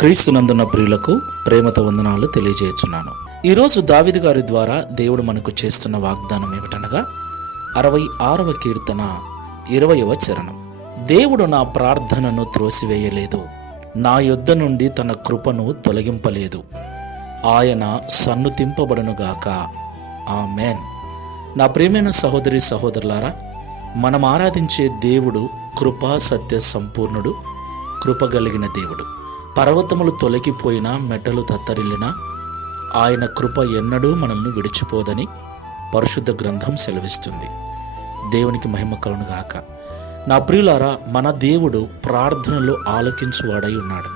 క్రీస్తునందున్న ప్రియులకు ప్రేమతో వందనాలు తెలియజేస్తున్నాను. ఈరోజు దావీదు గారి ద్వారా దేవుడు మనకు చేస్తున్న వాగ్దానం ఏమిటనగా 66వ కీర్తన 20వ చరణం. దేవుడు నా ప్రార్థనను త్రోసివేయలేదు, నా యొద్ద నుండి తన కృపను తొలగింపలేదు. ఆయన సన్నుతింపబడునుగాక. ఆమేన్. నా ప్రియమైన సహోదరి సహోదరులారా, మనం ఆరాధించే దేవుడు కృపా సత్య సంపూర్ణుడు, కృపగలిగిన దేవుడు. పర్వతములు తొలగిపోయినా, మెట్టలు తత్తరిల్లినా ఆయన కృప ఎన్నడూ మనల్ని విడిచిపోదని పరిశుద్ధ గ్రంథం సెలవిస్తుంది. దేవునికి మహిమ కలుగును గాక. నా ప్రియులారా, మన దేవుడు ప్రార్థనలు ఆలకించువాడై ఉన్నాడు.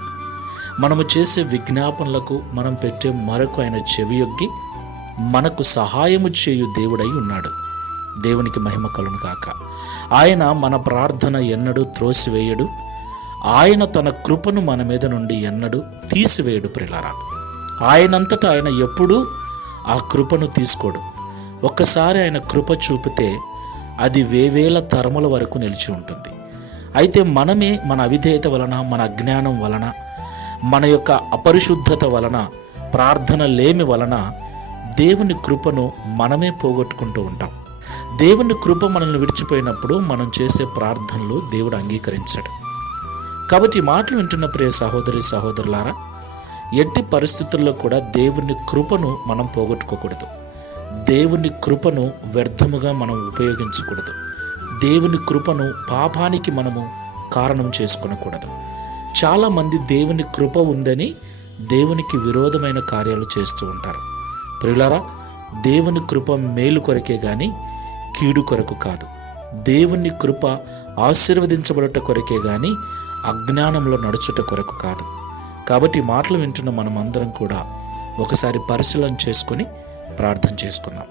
మనము చేసే విజ్ఞాపనలకు మనం పెట్టే మరొక ఆయన చెవియొగ్గి మనకు సహాయము చేయు దేవుడై ఉన్నాడు. దేవునికి మహిమ కలుగును గాక. ఆయన మన ప్రార్థన ఎన్నడూ త్రోసివేయడు. ఆయన తన కృపను మన మీద నుండి ఎన్నడూ తీసివేయడు. ప్రియులారా, ఆయనంతటా ఆయన ఎప్పుడూ ఆ కృపను తీసుకోడు. ఒక్కసారి ఆయన కృప చూపితే అది వేవేల తరముల వరకు నిలిచి ఉంటుంది. అయితే మనమే మన అవిధేయత వలన, మన అజ్ఞానం వలన, మన యొక్క అపరిశుద్ధత వలన, ప్రార్థన లేమి వలన దేవుని కృపను మనమే పోగొట్టుకుంటూ ఉంటాం. దేవుని కృప మనల్ని విడిచిపోయినప్పుడు మనం చేసే ప్రార్థనలు దేవుడు అంగీకరించడు. కాబట్టి ఈ మాటలు వింటున్న ప్రియ సహోదరి సహోదరులారా, ఎట్టి పరిస్థితుల్లో కూడా దేవుని కృపను మనం పోగొట్టుకోకూడదు. దేవుని కృపను వ్యర్థముగా మనం ఉపయోగించకూడదు. దేవుని కృపను పాపానికి మనము కారణం చేసుకొనకూడదు. చాలామంది దేవుని కృప ఉందని దేవునికి విరోధమైన కార్యాలు చేస్తూ ఉంటారు. ప్రియులారా, దేవుని కృప మేలు కొరకే గాని కీడు కొరకు కాదు. దేవుని కృప ఆశీర్వదించబడట కొరకే గాని అజ్ఞానంలో నడుచుట కొరకు కాదు. కాబట్టి మాటలు వింటున్న మనం అందరం కూడా ఒకసారి పరిశీలన చేసుకుని ప్రార్థన చేసుకుందాం.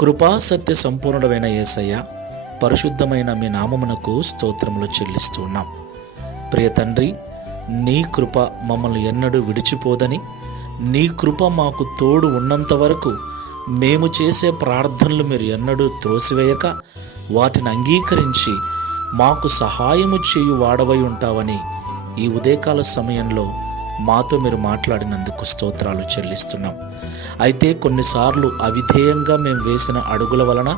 కృపా సత్య సంపూర్ణమైన యేసయ్య, పరిశుద్ధమైన మీ నామమునకు స్తోత్రములు చెల్లిస్తూ ఉన్నాం. ప్రియ తండ్రి, నీ కృప మమ్మల్ని ఎన్నడూ విడిచిపోదని, నీ కృప మాకు తోడు ఉన్నంత వరకు మేము చేసే ప్రార్థనలు మీరు ఎన్నడూ త్రోసివేయక వాటిని అంగీకరించి మాకు సహాయము చేయు వాడవై ఉంటావని ఈ ఉదయకాల సమయంలో మాతో మీరు మాట్లాడినందుకు స్తోత్రాలు చెల్లిస్తున్నాం. అయితే కొన్నిసార్లు అవిధేయంగా మేము వేసిన అడుగుల వలన,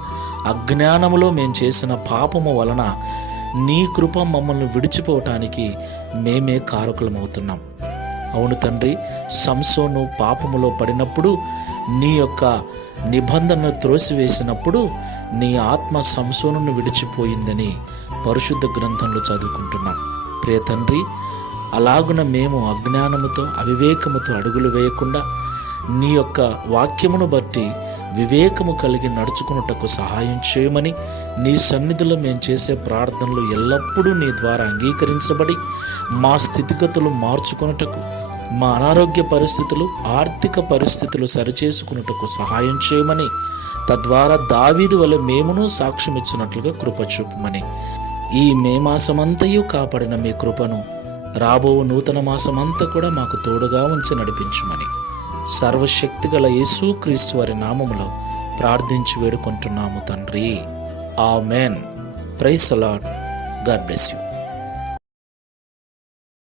అజ్ఞానములో మేము చేసిన పాపము వలన నీ కృప మమ్మల్ని విడిచిపోవటానికి మేమే కారకులమవుతున్నాం. అవును తండ్రి, సంసోను పాపములో పడినప్పుడు నీ యొక్క నిబంధనను త్రోసివేసినప్పుడు నీ ఆత్మ సంసోనును విడిచిపోయిందని పరిశుద్ధ గ్రంథంలో చదువుకుంటున్నాం. ప్రియ తండ్రి, అలాగున మేము అజ్ఞానముతో, అవివేకముతో అడుగులు వేయకుండా నీ యొక్క వాక్యమును బట్టి వివేకము కలిగి నడుచుకున్నటకు సహాయం చేయమని, నీ సన్నిధిలో మేము చేసే ప్రార్థనలు ఎల్లప్పుడూ నీ ద్వారా అంగీకరించబడి మా స్థితిగతులు మార్చుకొనుటకు, మా అనారోగ్య పరిస్థితులు, ఆర్థిక పరిస్థితులు సరిచేసుకున్నటకు సహాయం చేయమని, తద్వారా దావీదు వలె మేమును సాక్ష్యం ఇచ్చినట్లుగా కృప చూపమని, ఈ మే మాసమంతయు కాపాడిన మీ కృపను రాబో నూతన మాసమంతా కూడా మాకు తోడుగా ఉంచి నడిపించుమని సర్వశక్తిగల యేసుక్రీస్తు వారి నామములో ప్రార్థించి వేడుకుంటున్నాము తండ్రి. Amen. Praise the Lord. God bless you.